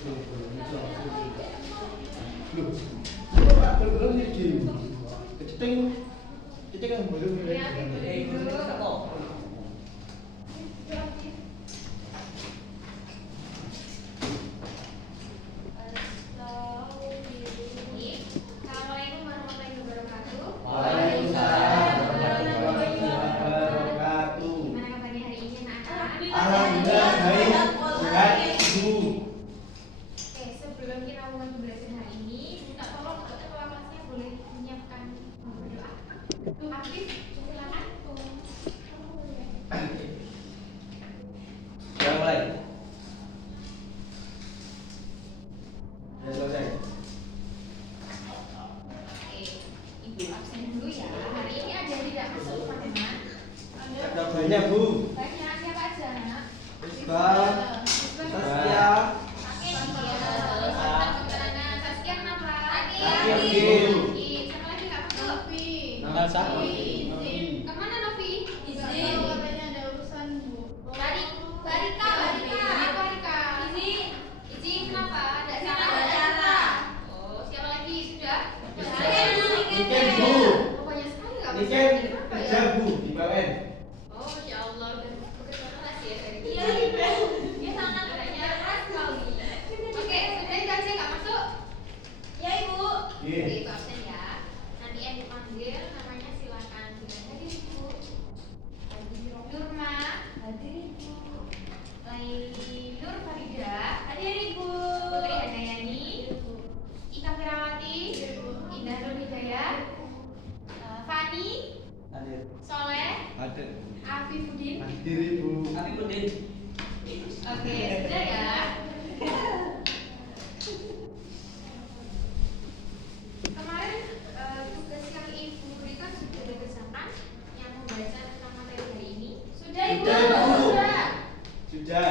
Loh, kok belum sih game? Kita kan belum Assalamualaikum warahmatullahi wabarakatuh. Waalaikumsalam warahmatullahi wabarakatuh. Gimana kabarnya hari ini anak-anak? Alhamdulillah baik. Sehat, Ibu. Oke, sebelum kita mulai belajar hari ini, minta tolong ketua kelasnya boleh menyiapkan berdoa. Tuh, Afif, silakan. Ya mulai. Ya selesai. Oke, Ibu absen dulu ya. Hari ini ada yang tidak masuk, teman-teman. Ada banyak, Bu. Banyak, siapa aja, Nak? Isbah, Saskia, Sakit, terus tentang kemana? Saskia kenapa? Sakit. Sakit. Siapa lagi nggak masuk? Nama siapa? Kemana Novi? Izin. Katanya ada urusan, Bu. Barika. Kenapa Barika? Izin kenapa? Ada acara? Oh, siapa lagi? Sudah? Niken, Bu. Oh, banyak sekali nggak masuk. Niken Ini kenapa kerja, ya? Bu, di BUMN. Oh, Masya Allah, udah bekerja keras ya dari ini. Iya, Ibu. Dia sangat bekerja keras sekali. Oke, sudah itu aja nggak masuk? Ya, Ibu. Iya. Oke, itu absen ya. Nanti yang dipanggil namanya silakan. Hadir Ibu. Nurma. Hadir Ibu. Laili Nur Farida. Hadir Ibu. Putri Handayani. Ika Firawati. Indah Nur Hidayat. Fani. Hadir. Soleh. Hadir. Afifuddin. Hadir, Ibu. Oke, sudah ya. Kemarin tugas yang Ibu berikan sudah dikerjakan yang membaca tentang materi hari ini. Sudah Ibu? Sudah, Bu. Sudah. Sudah.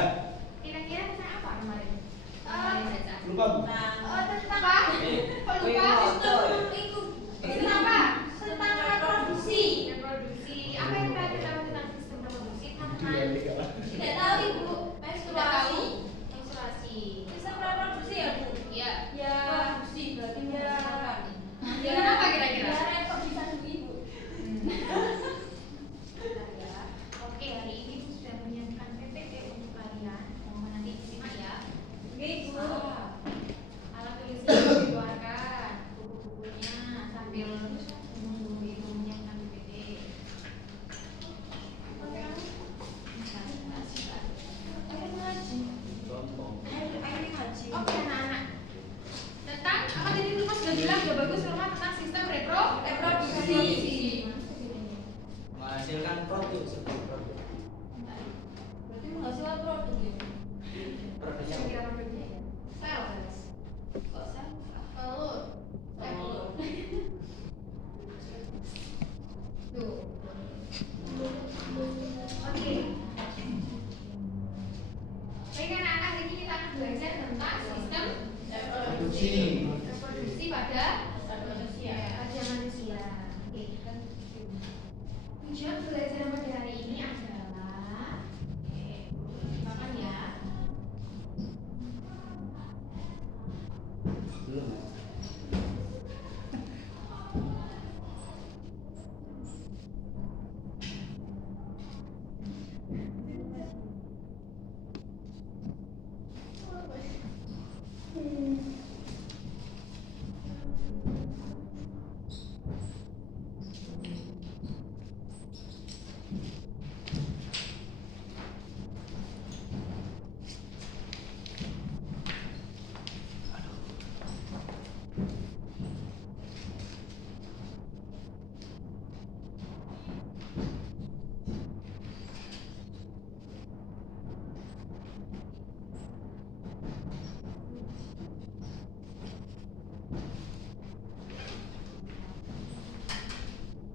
Kira-kira tentang apa kemarin? Kemarin baca. Lupa, Bu. Tentang apa? Kok lupa? Tentang apa? Tentang reproduksi. Reproduksi. Apa yang kalian tahu tentang sistem reproduksi, teman-teman? Tidak tahu, Ibu. Tidak tahu? Menstruasi. Menstruasi. Sistem reproduksi ya, Bu? Iya. Ya. Reproduksi berarti Ya. Ya. Kenapa kira-kira? Ya, repot bisa dulu, Ibu. Bentar ya. Oke, hari ini Ibu sudah menyiapkan PPT untuk kalian. Mohon nanti disimak ya. Oke, Ibu. Alat tulisnya dikeluarkan, buku-bukunya sambil menunggu Ibu menyiapkan PPT. Oke anak-anak. Tentang apa tadi Lukman sudah bilang udah bagus rumah tentang sistem reproduksi. Menghasilkan produk sebuah produk. Berarti menghasilkan produk, ya? Produknya Kira-kira produknya ya? Sel. Kok saya? Telur. Telur. Tuh. Oke. Baik anak-anak, hari ini kita akan belajar tentang sistem Reproduksi. reproduksi pada manusia. manusia. Oke. Tujuan belajar pada hari ini adalah makan ya. Belum.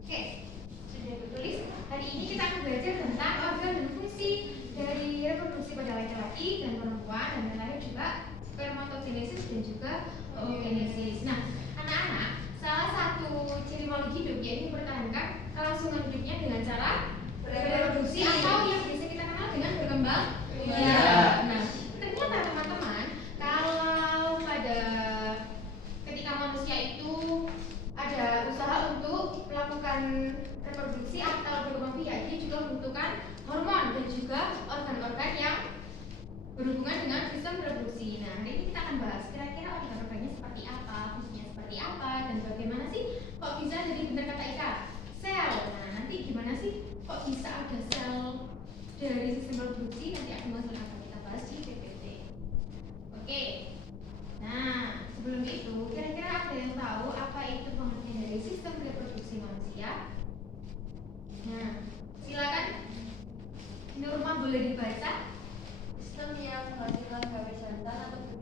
Oke, sudah ditulis. Hari ini kita akan belajar tentang organ dan fungsi dari reproduksi pada laki-laki dan perempuan, dan yang lain juga spermatogenesis dan juga oogenesis. Nah, anak-anak, salah satu ciri makhluk hidup yaitu mempertahankan kelangsungan hidupnya dengan cara reproduksi atau yang biasa kita kenal dengan berkembang. Iya. Nah, ternyata teman-teman, kalau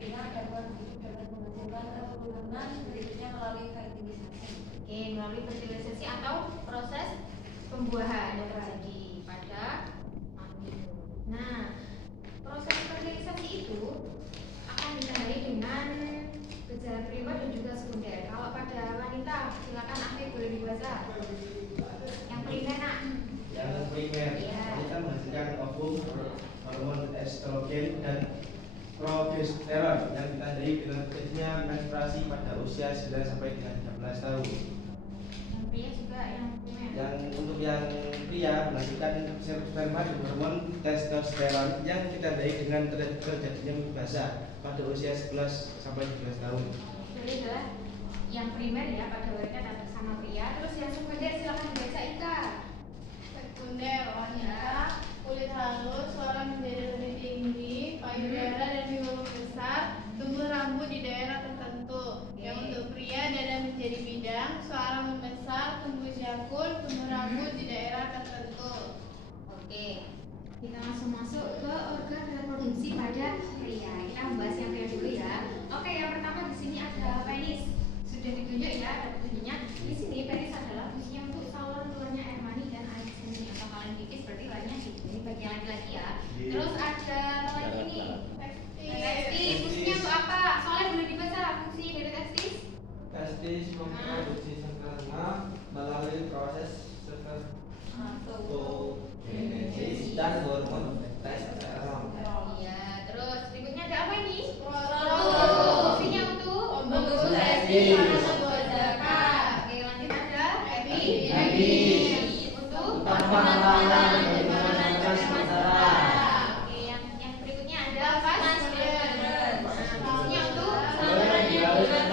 kemungkinan hewan hidup dapat menghasilkan keturunan berikutnya melalui fertilisasi. Oke, melalui fertilisasi atau proses pembuahan yang terjadi pada makhluk hidup. Nah, proses fertilisasi itu akan ditandai dengan gejala primer dan juga sekunder. Kalau pada wanita, silakan Afif boleh dibaca. Yang primer nak. Yang primer, Iya. kita menghasilkan ovum, hormon estrogen dan progesteron yang ditandai dengan terjadinya menstruasi pada usia 9 sampai dengan 13 tahun. Yang pria juga yang primer. Yang untuk yang pria menghasilkan sperma dan hormon testosteron yang ditandai dengan terjadinya basah pada usia 11 sampai 12 tahun. Jadi adalah yang primer ya pada wanita dan sama pria. Terus yang sekunder silakan dibaca Ika. Sekunder wanita, kulit halus, suara menjadi lebih tinggi, payudara dan bibir besar, tumbuh rambut di daerah tertentu. Yang untuk pria dada menjadi bidang, suara membesar, tumbuh jakun, tumbuh rambut di daerah tertentu. Oke, kita langsung masuk ke organ reproduksi pada pria. Kita membahas yang pria dulu ya. Oke, yang pertama di sini ada penis. Sudah ditunjuk ya, ada petunjuknya. Di sini penis adalah fungsinya untuk saluran keluarnya air mani dan air seni atau kalian tipis seperti lainnya sih. Ini bagian laki-laki ya. Terus ada apa lagi nih? Testis. Fungsinya untuk apa? Soalnya boleh dibaca fungsi dari testis. Testis memproduksi sperma melalui proses spermatogenesis dan hormon testosteron. Iya, terus berikutnya ada apa ini? Scrotum. Fungsinya untuk Membentuk testis. membuat zakat. Oke, lanjut ada Epididis. untuk Pengenalan dan pengenalan masalah. Oke, yang berikutnya ada vas. Fungsinya untuk Saluran dialog dan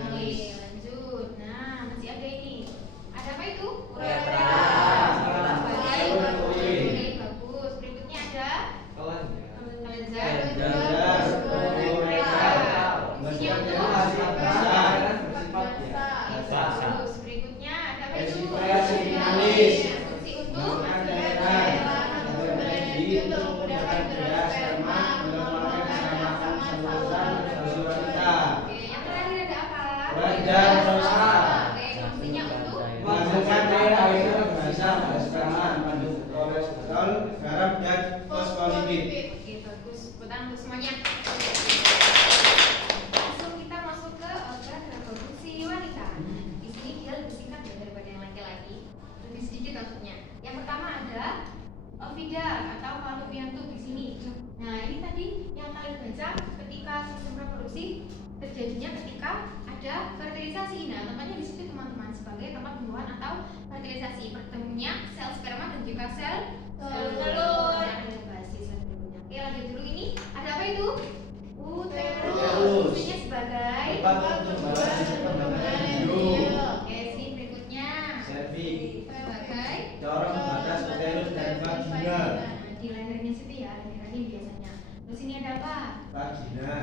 Oke, lanjut. Nah, masih ada ini. Ada apa itu? Uretra. Baik. Saluran urin. Oke, bagus. Berikutnya ada Kelenjar. kelenjar. Kelenjar, uretra. Fungsinya untuk Bersifat ya. Bagus. Berikutnya ada apa itu? Vesicula seminalis. Fungsi untuk Oke, yang terakhir ada apa? Kelenjar prostat. Oke, fungsinya untuk Menghasilkan air bisa sperma mengandung kolesterol, garam dan fosfolipid. Oke, bagus. Tepuk untuk semuanya. Langsung kita masuk ke organ reproduksi wanita. Di sini dia lebih singkat ya daripada yang laki-laki. Lebih sedikit maksudnya. Yang pertama ada ovida atau fallopian tube di sini. Nah, ini tadi yang kalian baca ketika sistem reproduksi terjadinya ketika ada fertilisasi. Nah, tempatnya di situ teman-teman sebagai tempat pembuahan atau fertilisasi. Pertemuannya sel sperma dan juga sel telur. Nah, kita bahas di slide berikutnya. Oke, lanjut dulu ini. Ada apa itu? Uterus. Uterus. Fungsinya sebagai Tempat untuk perkembangan hidup. Oke, scene berikutnya. Cervix. Sebagai Corong batas uterus dan vagina. Nah, di lehernya situ ya, leher rahim biasanya. Terus ini ada apa? Vagina.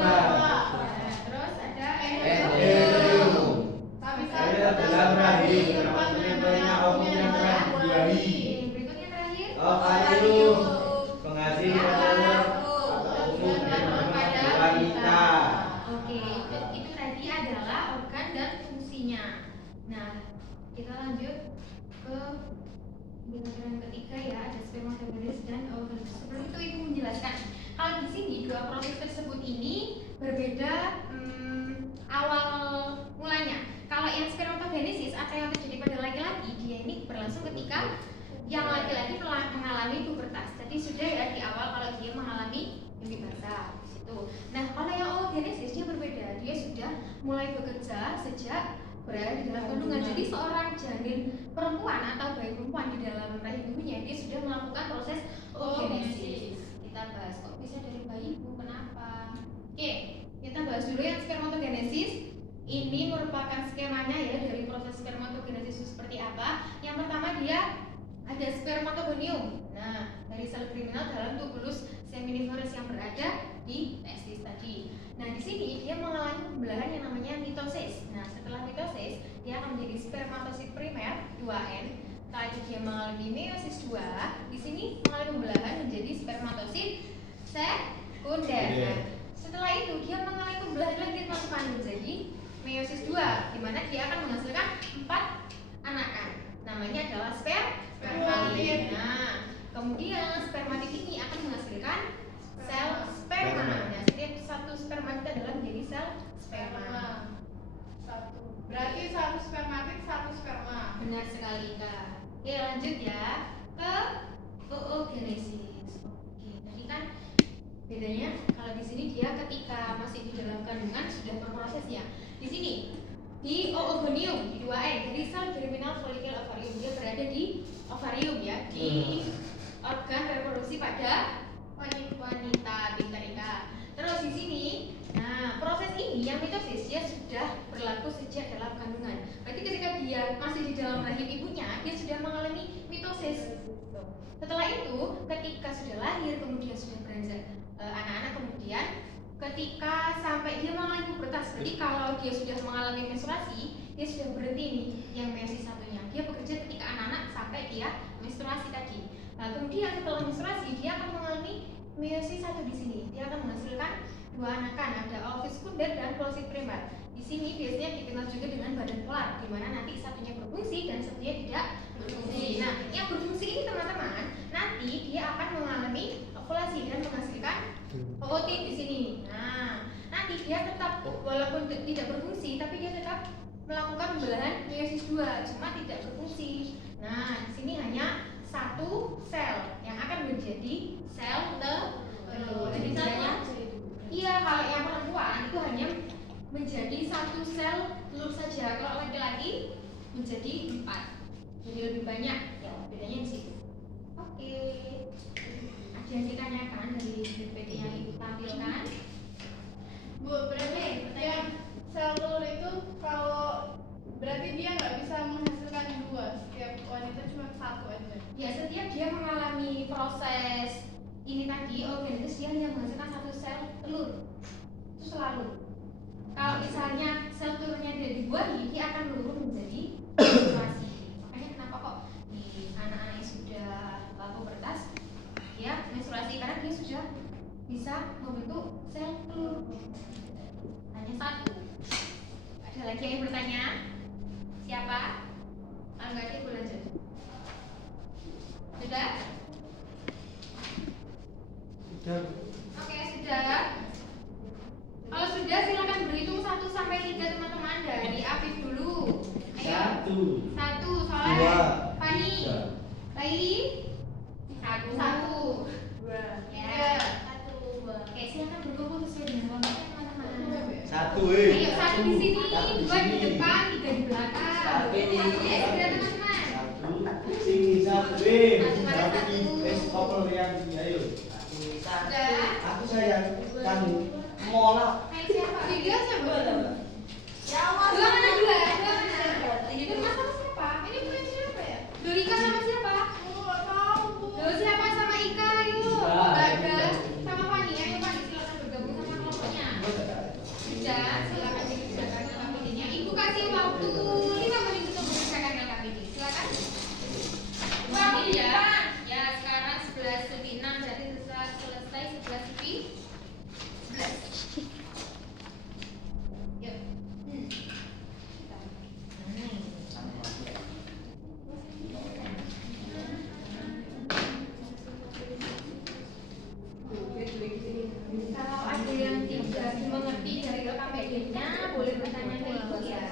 Nah, terus ada Embryum. Saya dalam rahim tempat penempelnya ovum yang telah dibuahi. Berikutnya terakhir. Ovarium. Penghasil telur atau ovum yang pada wanita. Oke, itu tadi adalah organ dan fungsinya. Nah, kita lanjut ke yang ketiga ya, ada spermatogenesis dan oogenesis. Seperti itu Ibu menjelaskan. Kalau di sini dua proses tersebut ini berbeda awal mulanya. Kalau yang spermatogenesis atau yang terjadi pada laki-laki, dia ini berlangsung ketika yang laki-laki mengalami pubertas. Jadi sudah ya di awal kalau dia mengalami mimpi basah di situ. Nah, kalau yang oogenesis dia berbeda. Dia sudah mulai bekerja sejak berada di dalam kandungan. Jadi seorang janin perempuan atau bayi perempuan di dalam rahim ibunya dia sudah melakukan proses oogenesis. Kita bahas kok bisa dari bayi ibu kenapa? Oke, kita bahas dulu yang spermatogenesis. Ini merupakan skemanya ya dari proses spermatogenesis itu seperti apa. Yang pertama dia ada spermatogonium. Nah, dari sel kriminal dalam tubulus seminiferus yang berada di testis tadi. Nah, di sini dia mengalami pembelahan yang namanya mitosis. Nah, setelah mitosis, dia akan menjadi spermatosit primer 2N. Setelah itu dia mengalami meiosis 2, di sini mengalami pembelahan menjadi spermatosit sekunder. Nah, setelah itu dia mengalami pembelahan lagi teman-teman menjadi meiosis 2, di mana dia akan menghasilkan 4 anakan. Namanya adalah spermatid. Nah, kemudian spermatid ini akan menghasilkan sel sperma. Nah, setiap satu spermatid adalah menjadi sel sperma. Berarti satu spermatid satu sperma. Benar sekali Kak. Oke, lanjut ya ke oogenesis. Oke, tadi kan bedanya kalau di sini dia ketika masih di dalam kandungan sudah berproses ya. Di sini di oogonium di 2N, jadi sel germinal follicle ovarium, dia berada di ovarium ya, di organ reproduksi pada wanita. Pintar Ika. Terus di sini, nah proses ini yang mitosis dia sudah berlaku sejak dalam kandungan. Berarti ketika dia masih di dalam rahim ibunya, dia sudah mengalami mitosis. Setelah itu, ketika sudah lahir, kemudian sudah beranjak anak-anak, kemudian ketika sampai dia mengalami pubertas, berarti kalau dia sudah mengalami menstruasi, dia sudah berhenti nih yang meiosis satunya. Dia bekerja ketika anak-anak sampai dia menstruasi tadi. Nah, kemudian setelah menstruasi dia akan mengalami meiosis 1 di sini. Dia akan menghasilkan 2 anakan, ada oovis sekunder dan klosit primer. Di sini biasanya dikenal juga dengan badan polar, di mana nanti satunya berfungsi dan satunya tidak berfungsi. Nah, yang berfungsi ini teman-teman, nanti dia akan mengalami ovulasi dan menghasilkan ootit di sini. Nah, nanti dia tetap walaupun tidak berfungsi, tapi dia tetap melakukan pembelahan meiosis 2, cuma tidak berfungsi. Nah, di sini hanya 1 sel yang akan menjadi sel telur. Jadi bedanya, iya kalau yang perempuan itu hanya menjadi 1 sel telur saja. Kalau laki-laki menjadi 4, jadi lebih banyak. Ya, bedanya di situ. Oke. Ada yang ditanyakan dari PPT yang ibu tampilkan? Bu, berarti yang sel telur itu kalau berarti dia nggak bisa menghasilkan 2, setiap wanita cuma 1 aja. Ya, setiap dia mengalami proses ini tadi oogenesis, dia hanya menghasilkan 1 sel telur. Itu selalu. Kalau misalnya sel telurnya tidak dibuahi, dia akan menurun menjadi menstruasi. Makanya kenapa kok di anak-anak yang sudah pubertas dia menstruasi, karena dia sudah bisa membentuk sel telur. Hanya 1. Ada lagi yang bertanya? Siapa? Kalau nggak ada, ibu lanjut. Sudah? Oke, sudah. Kalau sudah silakan berhitung 1 sampai 3 teman-teman, dari Afif dulu. Ayo. 1, Soleh, Fani, Laili. 1, 2, ya. 1, 2. Oke, silakan berkumpul sesuai dengan waktu teman-teman. 1 Ayo, 1 di sini, 2 di depan, 3 di belakang. Sudah teman-teman. 1 sini 1 yang ayo. Sudah. Aku sayang kamu mola. Hai, siapa? 3 siapa? Ya, dua mana? Ini rumah sama siapa? Ini punya siapa ya? Dorika sama siapa? Aku nggak tahu, Bu. Loh, siapa sama Ika? Ayo. Nggak ada. Sama Fani. Ayo Fani, silakan bergabung sama kelompoknya. Sudah, silakan dikerjakan LKPD-nya. Ibu kasih waktu 5 menit untuk mengerjakan LKPD. Silakan. Wah, ini ya. Ya, sekarang 11:06 berarti selesai 11:11. Yuk. Kalau ada yang tidak dimengerti dari LKPD-nya, boleh bertanya ke ibu ya.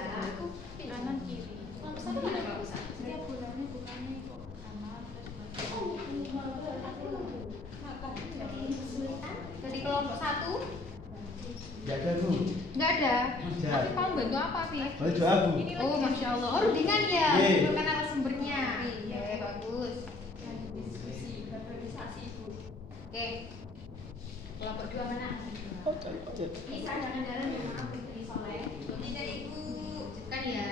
Kanan kiri. Langsung aja nggak usah. Setiap bulannya bukannya kok kanan terus Kesulitan dari kelompok 1 Jaga Bu. nggak ada. Ada. Tapi kamu bantu apa sih? Baju abu. Oh, masya Allah. Oh, rundingan ya. Iya. Bukan narasumbernya. Iya, bagus. Oke. Kelompok 2 mana? Ini saya jangan jalan ya, maaf Fitri Soleh. Ini dari ibu. Kan ya.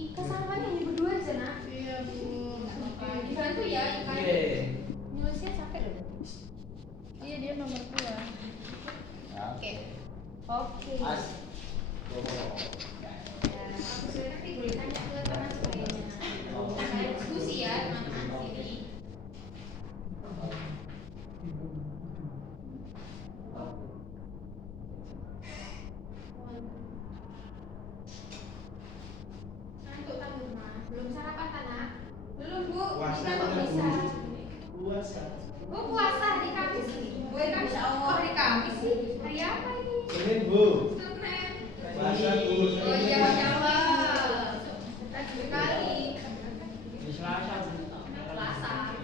Ika sama yang ibu berdua di sana. Iya, Bu. Dibantu ya, Ika. Nulisnya capek loh. Iya, dia nomor 2. Oke. Oke. Ya, kalau sudah nanti boleh tanya ke teman sebagainya. Saya diskusi ya teman-teman di sini. Ngantuk kan di rumah? Belum sarapan kan nak? Belum bu, Puasa kita kok kan, bisa. Bu? Puasa. Oh puasa hari Kamis nih. Oh hari Kamis, oh hari Kamis sih. Hari apa ini? Senin, Bu. Senin. Puasa, Bu. Oh iya masya Allah. Tadi sekali. Di Selasa. Puasa.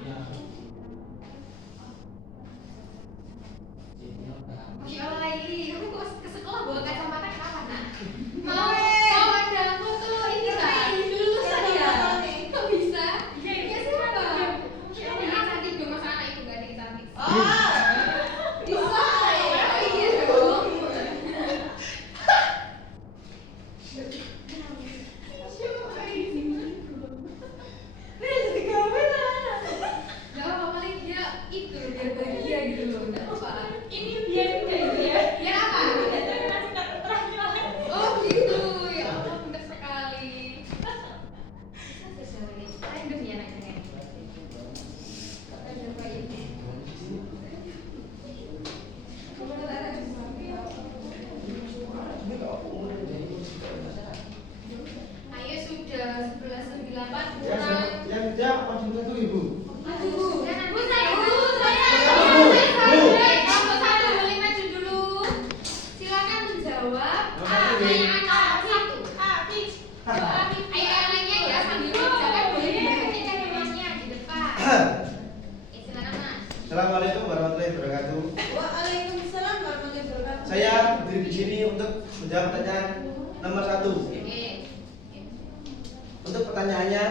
Masya Allah Laili, kamu kok ke sekolah bawa kacamata kenapa nak? Mau ada foto ini kan? Lulusan ya? Kok bisa? Ya siapa? Kamu yang cantik dong, masa anak ibu gak ada yang cantik? Bisa ya? Iya dong. Gak apa-apa, paling dia itu biar bahagia gitu loh. Gak apa-apa. Ini biar kayak dia. Biar apa? Oh gitu, ya Allah pintar sekali. Random ya anaknya. Random baiknya. Ayo sudah 11.98 kurang. Yang jam apa itu Ibu? Aduh, jangan Bu, saya kelompok satu boleh maju dulu. Silakan menjawab. Pertanyaan nomor satu. Ayo yang lainnya ya sambil menjaga boleh dibacakan temannya di depan. Silakan Mas. Assalamualaikum warahmatullahi wabarakatuh. Waalaikumsalam warahmatullahi wabarakatuh. Saya berdiri di sini untuk menjawab pertanyaan nomor 1. Oke. Untuk pertanyaannya,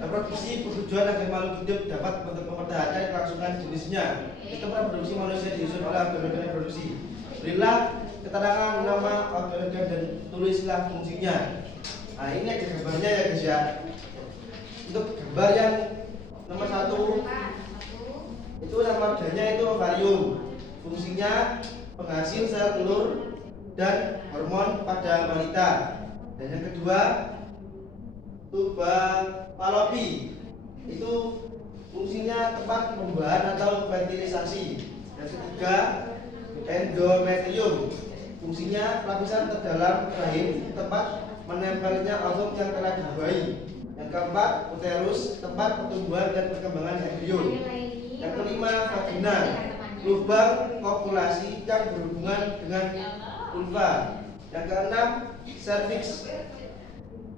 reproduksi bertujuan agar makhluk hidup dapat mempertahankan kelangsungan jenisnya. Itu reproduksi manusia disusun oleh organ reproduksi. Berilah keterangan nama organ dan tulislah fungsinya. Nah ini ada gambarnya ya guys ya. Untuk gambar yang nomor 1 itu nama organnya itu ovarium. Fungsinya penghasil sel telur dan hormon pada wanita. Dan yang kedua tuba falopi, itu fungsinya tempat pembuahan atau fertilisasi. Yang ketiga endometrium, fungsinya lapisan terdalam rahim tempat menempelnya ovum yang telah dibuahi. Yang keempat uterus, tempat pertumbuhan dan perkembangan embrio. Yang kelima vagina, lubang kopulasi yang berhubungan dengan vulva. Yang keenam cervix,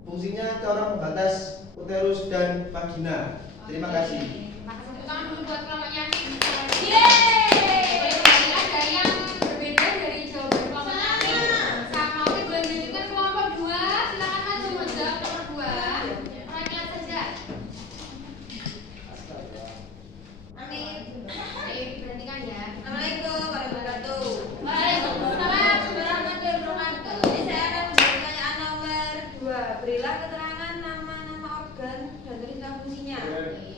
fungsinya corong pembatas uterus dan vagina. Terima kasih. Maka tepuk tangan dulu buat kelompoknya. Yeay! Boleh kembalikan dari yang berbeda dari jawaban kelompok satu. Sama oke boleh dilanjutkan kelompok 2. Silakan maju menjawab nomor 2. Perwakilan saja. Amin. Ayo diperhatikan ya. Assalamualaikum warahmatullahi wabarakatuh. Waalaikumsalam warahmatullahi wabarakatuh. Jadi saya akan menjawab pertanyaan nomor 2. Berilah keterangan nama-nama organ dan tulislah fungsinya.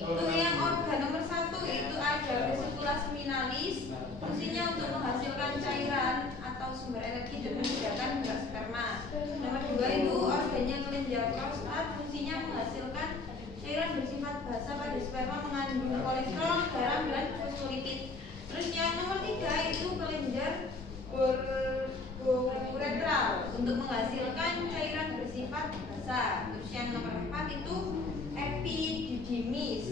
Untuk yang organ nomor 1 itu ada vesicula seminalis. Fungsinya untuk menghasilkan cairan atau sumber energi dan menyediakan gerak sperma. Nomor 2 itu organnya kelenjar prostat. Fungsinya menghasilkan cairan bersifat basa pada sperma mengandung kolesterol, garam dan fosfolipid. Terus yang nomor 3 itu kelenjar uretral untuk menghasilkan cairan bersifat basa. Terus yang nomor 4 itu epididymis.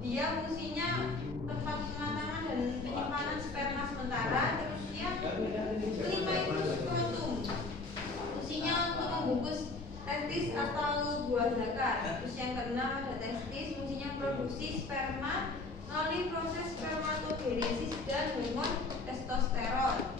Dia fungsinya tempat pematangan dan penyimpanan sperma sementara. Terus yang kelima itu skrotum. Fungsinya untuk membungkus testis atau buah zakar. Terus yang keenam ada testis. Fungsinya produksi sperma melalui proses spermatogenesis dan hormon testosteron.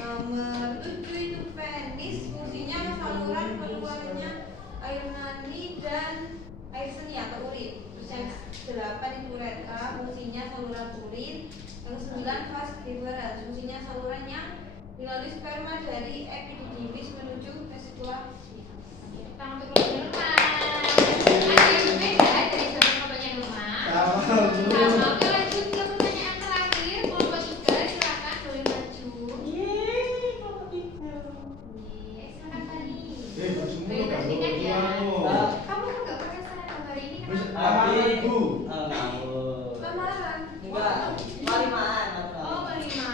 Nomor 7 itu penis. Fungsinya saluran keluarnya air mani dan air seni atau urin. Terus yang 8 itu uretra. Fungsinya saluran urin. Yang 9 vas deferens. Fungsinya saluran yang melalui sperma dari epididymis menuju vesicula. Tangan untuk kelompok Nurman. Ada yang berbeda dari jawaban kelompoknya Nurman. Sama. Oke lanjut ke pertanyaan terakhir kelompok 3. Silakan boleh maju. Gantikan ya. Gimana? Kamu kan nggak pakai seragam gambar ini Terus kenapa? Bu. Ngawur. Lamaran. Enggak, palimaan. Oh, kelima.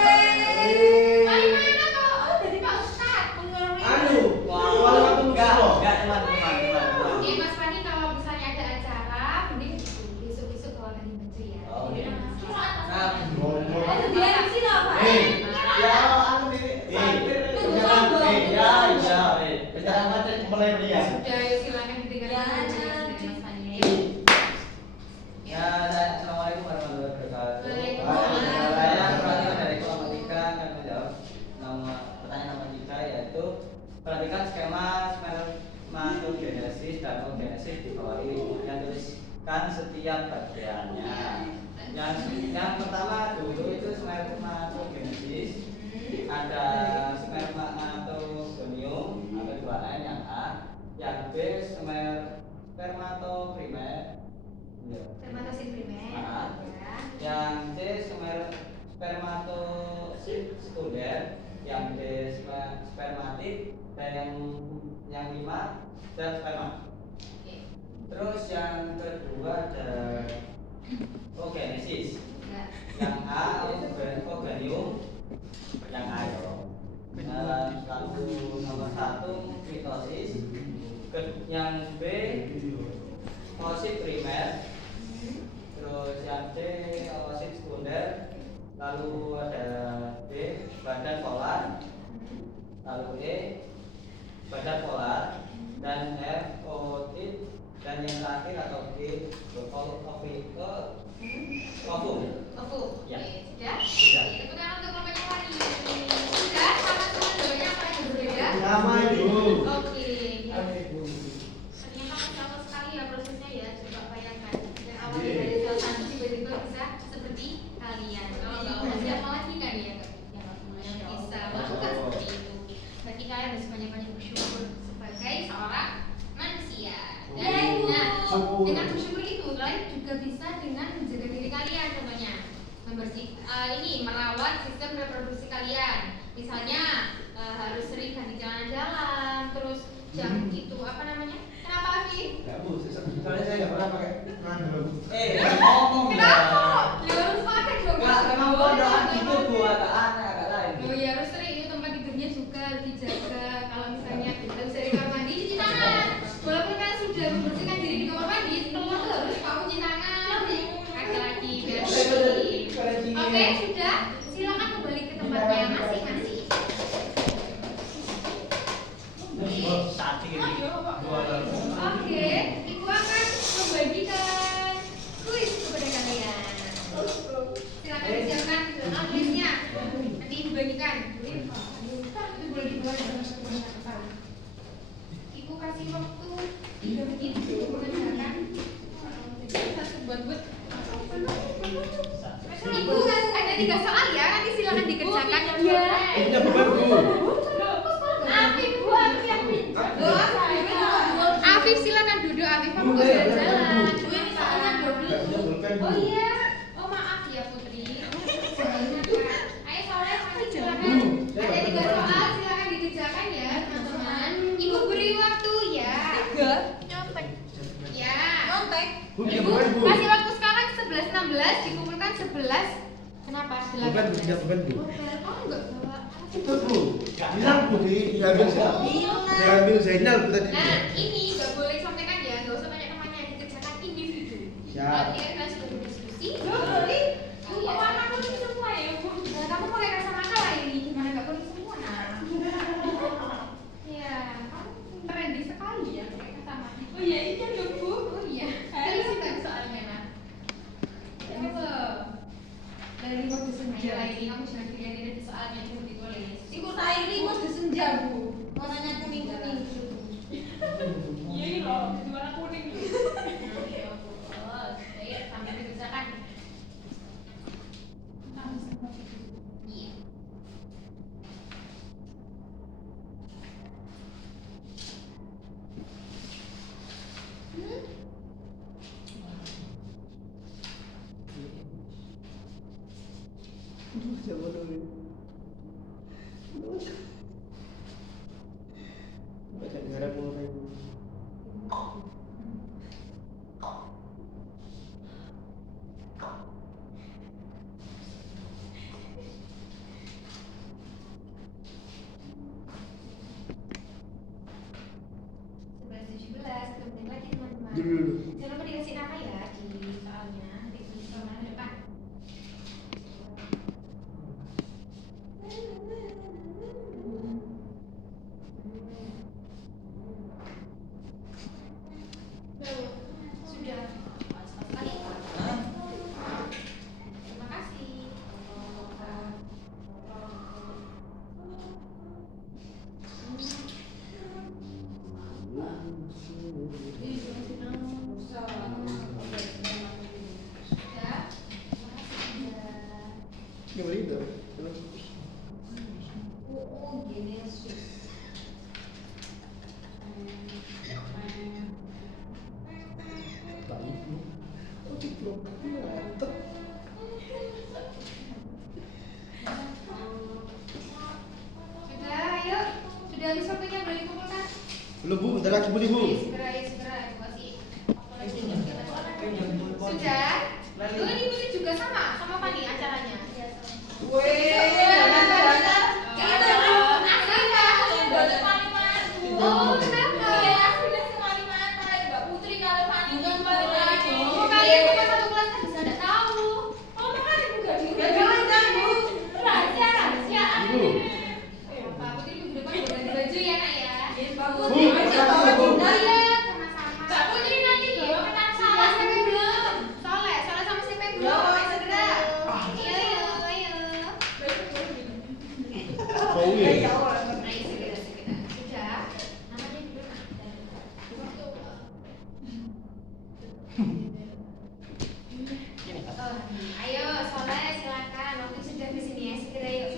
Eh. Kelima apa? Oh, jadi Pak Ustadz mengurangi. Anu, Wah, enggak teman-teman. Oke, Mas Fani, kalau misalnya ada acara, mending besok-besok kalau hari Minggu ya. Oh, Jadi iya. Mas ngomong. dia di sini apa? Ya, anu nih. Pencerahan macet mulai meriah. Sudah, yuk silakan didengarkan dari Mas Fani ya. Ya, assalamualaikum warahmatullahi wabarakatuh. Waalaikumsalam. Saya perhatikan dari matematika akan menjawab pertanyaan matematika yaitu perhatikan skema spermatogenesis dan oogenesis di bawah ini. Kemudian tuliskan setiap bagiannya. Yang pertama dulu itu spermatogenesis. Ada spermatogonium atau 2N yang A, yang B spermatoprimer. Spermatosit primer. Ah. Ya. Yang C spermatosit sekunder, yang D spermatid, dan yang 5 sel sperma. Oke. Terus yang kedua ada oogenesis. Ya. Yang A ooganium, yang A ya. Lalu nomor 1 mitosis. Yang B oosit primer. Terus yang C oosit sekunder. Lalu ada D badan polar. Lalu E badan polar, dan F ootit, dan yang terakhir atau G ovum. Oke, Ya. sudah? Sudah. Tepuk tangan untuk Bapaknya Fani. Sudah, sama semua jawabannya apa yang berbeda? Nama Ibu. Oke. Ternyata lama sekali ya prosesnya ya, coba bayangkan. Yang awalnya dari sel satu tiba-tiba bisa seperti kalian. Kalau nggak mau siapa lagi kan ya? Yang bisa melakukan seperti itu. Berarti kalian harus banyak-banyak bersyukur sebagai seorang manusia. Dan dengan bersyukur itu kalian juga bisa dengan menjaga diri kalian, contohnya merawat sistem reproduksi kalian. Misalnya harus sering ganti jalan-jalan, terus jam itu apa namanya? Kenapa Afi? Enggak Bu, soalnya saya enggak pernah pakai tangan dulu. Ngomong Kenapa? Ya harus pakai dong. Enggak, memang bodoh gitu Bu, agak aneh, agak lain. Oh ya harus sering, itu tempat tidurnya juga harus dijaga. Kalau misalnya habis dari kamar mandi cuci tangan. Walaupun kalian sudah membersihkan diri di kamar mandi, keluar tuh harus cuci tangan. Laki-laki biar bersih. Oke, sudah. Silakan kembali ke tempatnya masing-masing. Oke, Ibu akan membagikan kuis kepada kalian. Silakan disiapkan kuisnya. Nanti Ibu bagikan. Itu boleh dibawa dalam kesempatan. Ibu kasih waktu 3 menit untuk mengerjakan. Satu buat. Ibu ada 3 soal ya, nanti silakan dikerjakan. Iya. Punya beban Bu. Afif, Bu, Afif silakan duduk. Afif kamu ke jalan-jalan. Bu ini soalnya Enggak punya pulpen Bu. Oh iya. Oh maaf ya Putri. Ayo soalnya masih silakan. Ada 3 soal silakan dikerjakan ya teman-teman. Ibu beri waktu ya. 3. Nyontek. Ya. Nyontek. Bu, punya Ibu beban Bu. kasih waktu sekarang 11.16 dikumpulkan 11. Kenapa? Beban Bu, punya beban Bu. Kamu enggak bawa Itu Bu. Bilang Bu diambil siapa? Diambil Zainal Bu tadi. Nah, ini nggak boleh sampaikan ya, nggak usah banyak temannya, dikerjakan individu. Siap. Nanti kan kalian sudah berdiskusi. Kok warna kuning semua ya, Bu? Nah, kamu pakai kacamata lah ini, gimana nggak kuning semua? Nah, iya, kamu trendy sekali ya pakai kacamata. Oh iya, iya dong Bu. Oh iya. Terus kita soalnya nah. Coba. Dari waktu senja ini kamu jangan dilihat di soalnya cuma ditulis. Ikut air ini mau senja Bu. Warnanya kuning-kuning. Iya loh, di warna kuning. Ayo sampai dikerjakan. Iya. Baca negara mulai. Lagi teman-teman. Dulu. Jangan lupa dikasih nama ya di soalnya di soal depan. Sudah. Lagi. Terima kasih. Sudah. Gimana itu? Oh, Genesis. Sudah, ayo. Sudah habis waktunya boleh dikumpulkan. Belum Bu, bentar lagi Bu nih Bu. Segera ya, segera evaluasi. Sudah. Oh, ini juga sama Fani acaranya. Oh, kenapa? Oh, kalian cuma satu kelas kan bisa nggak tahu. Oh, makanya bukan rahasiaan. Bu. Pak Putri minggu depan udah ganti baju ya nak ya. Bu, sama-sama Bu. Iya, sama-sama. Mbak Putri nanti bawa ketan salah sampai belum? Soleh sama sampai belum? Ayo segera. Ayo. Bau ya? Ayo segera. Sudah. Namanya dulu nak. Ayo, Soleh silakan. Waktu sudah di sini ya, segera yuk.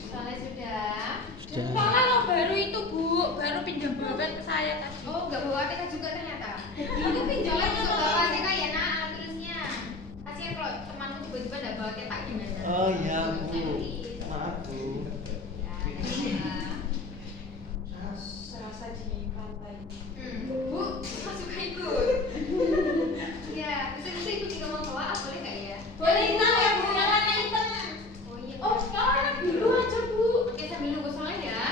Soleh sudah. Soalnya lo baru itu Bu, baru pinjam pulpen ke saya tadi. Oh, nggak bawa ATK juga ternyata. Itu pinjolnya juga bawa ATK ya nak, terusnya. Kasihan kalau temanmu tiba-tiba nggak bawa ATK gimana? Oh iya Bu. Maaf Bu. Ya, Serasa di pantai. Bu, masuk ikut. Ya, bisa ikut juga mau bawa, boleh nggak ya? Boleh hitam ya Bu, yang warna hitam. Oh iya. Oh, sekarang anak biru aja Bu. Oke, sambil nunggu Soleh ya.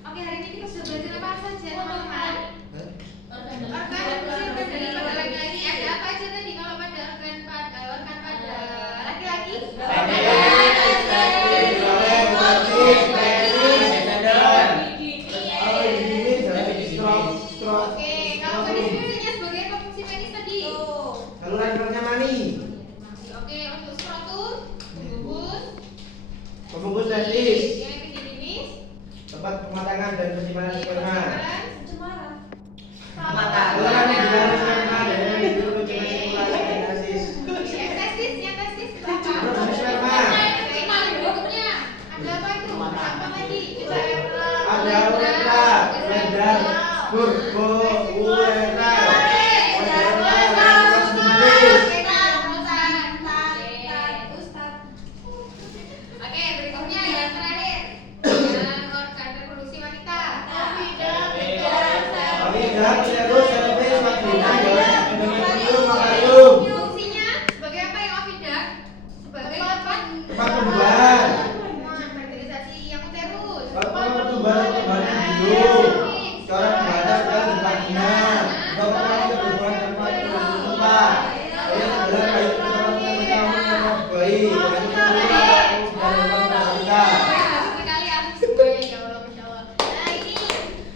Oke, hari ini kita sudah belajar apa saja teman-teman? Organ dari pada laki-laki ada apa aja tadi kalau pada organ pada laki-laki? Oke, kalau penis biasanya sebagai apa fungsi penis tadi? Saluran pencernaan mani. Oke, untuk skrotum, pembungkus, Pembungkus testis. yang epididymis, Tempat pematangan dan penyimpanan sperma. Cemara. Saluran yang didalam sperma dan yang hidup menjadi testis. yang testis itu apa? Produksi sperma. Oke, berikutnya ada apa itu? Apa lagi? Ada uretra, uretra, turbo, uretra, uretra, Oke, berikutnya yang terakhir. Yang organ reproduksi wanita. kami dalam terus servis vagina dan endometrium makarium. Fungsinya sebagai apa yang ovidak? Sebagai tempat Pertumbuhan. fertilisasi yang uterus. Pertumbuhan hidung. Corak batas dan vagina. Dokter berhubungan tanpa tempat. Ini adalah kayu pertama bayi. Sekali asik semuanya ya Allah, Masya Allah. Nah ini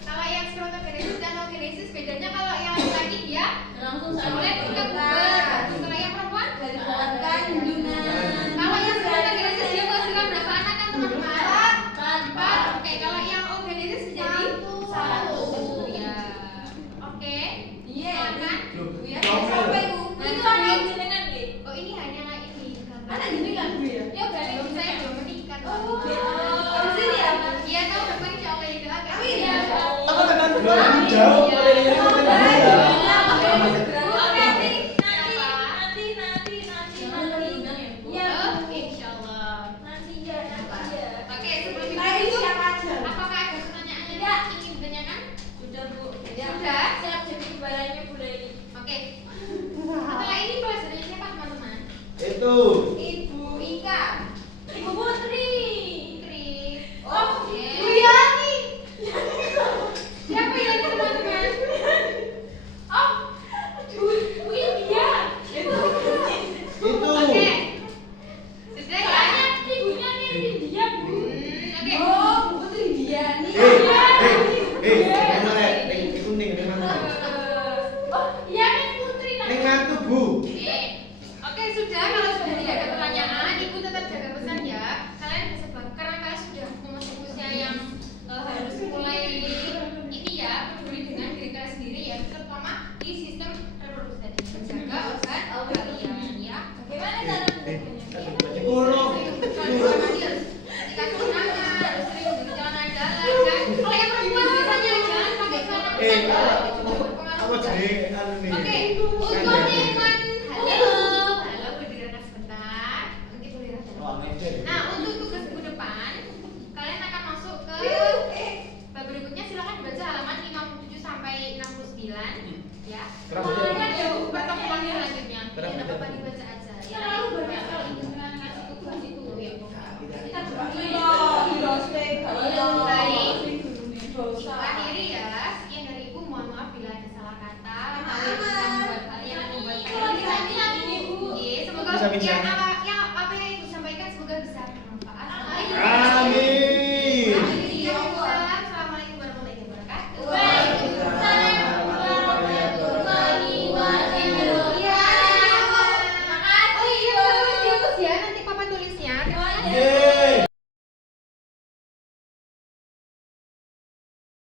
kalau yang spermatogenesis dan oogenesis bedanya kalau yang laki-laki dia Langsung boleh buka bubar. Kalau yang perempuan dari bulan kandungan. kalau yang spermatogenesis dia menghasilkan berapa anak kan teman-teman? Empat. Oke, kalau yang oogenesis menjadi satu. Ya. Oke. Iya. Silakan. Ya, sampai Bu. Itu ada jenengan deh. Oh ini hanya ini. Ada jenengan Bu ya? Ya berarti saya belum menikah. Oh. Habis ini ya? Iya tahun depan insya Allah ya doakan. Amin. Ya. Apa tekan jauh dari ini? Oke, sebelum itu apakah ada pertanyaan yang ingin ditanyakan? Sudah Bu. Sudah? Siap jadi kembali apa jadi anu nih? Oke, untuk Iman, halo berdiri sebentar. Nanti boleh rehat. Nah, untuk tugas minggu depan, kalian akan masuk ke bab berikutnya. Silakan dibaca halaman 57 sampai 69 ya. Kenapa? Kemudian ada pertemuan selanjutnya. Kenapa? Tidak apa-apa dibaca aja ya. Terlalu banyak